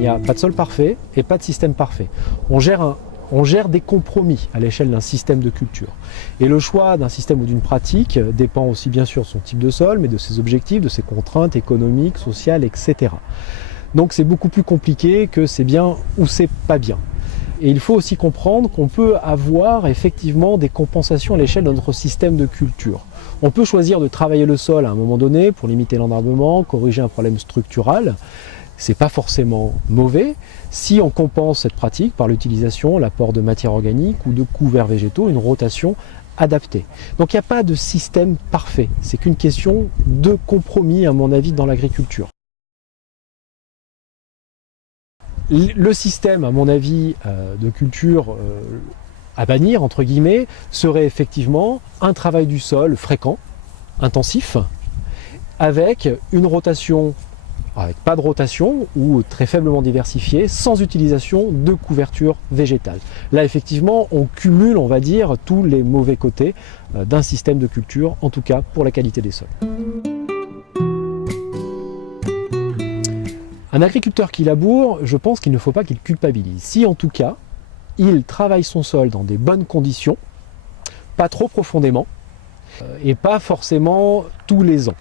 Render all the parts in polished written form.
n'y a pas de sol parfait et pas de système parfait. On gère des compromis à l'échelle d'un système de culture. Et le choix d'un système ou d'une pratique dépend aussi bien sûr de son type de sol, mais de ses objectifs, de ses contraintes économiques, sociales, etc. Donc c'est beaucoup plus compliqué que c'est bien ou c'est pas bien. Et il faut aussi comprendre qu'on peut avoir effectivement des compensations à l'échelle de notre système de culture. On peut choisir de travailler le sol à un moment donné pour limiter l'enherbement, corriger un problème structural. C'est pas forcément mauvais si on compense cette pratique par l'utilisation, l'apport de matière organique ou de couverts végétaux, une rotation adaptée. Donc il n'y a pas de système parfait, c'est qu'une question de compromis à mon avis dans l'agriculture. Le système, à mon avis, de culture à bannir, entre guillemets, serait effectivement un travail du sol fréquent, intensif, avec une rotation, avec pas de rotation ou très faiblement diversifiée, sans utilisation de couverture végétale. Là, effectivement, on cumule, on va dire, tous les mauvais côtés d'un système de culture, en tout cas pour la qualité des sols. Un agriculteur qui laboure, je pense qu'il ne faut pas qu'il culpabilise. Si en tout cas, il travaille son sol dans des bonnes conditions, pas trop profondément, et pas forcément tous les ans.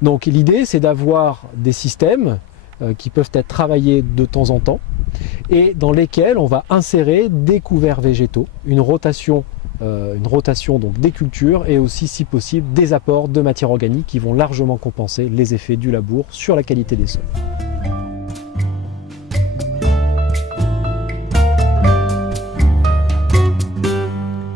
Donc l'idée, c'est d'avoir des systèmes qui peuvent être travaillés de temps en temps, et dans lesquels on va insérer des couverts végétaux, une rotation donc des cultures, et aussi si possible des apports de matière organique qui vont largement compenser les effets du labour sur la qualité des sols.